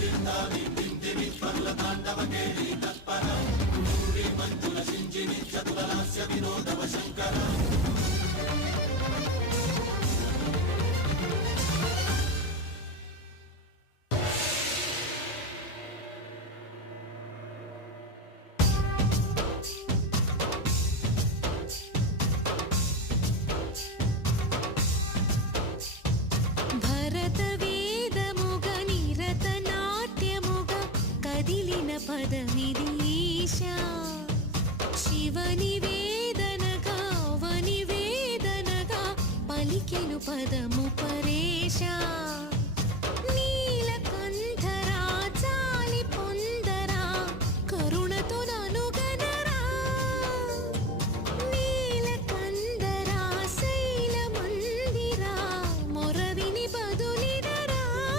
చింతాని పిందిని పర్ల తాండవ కేళి తత్పర మంజుల సింజిని చతురలాస్య వినోదవ శంకర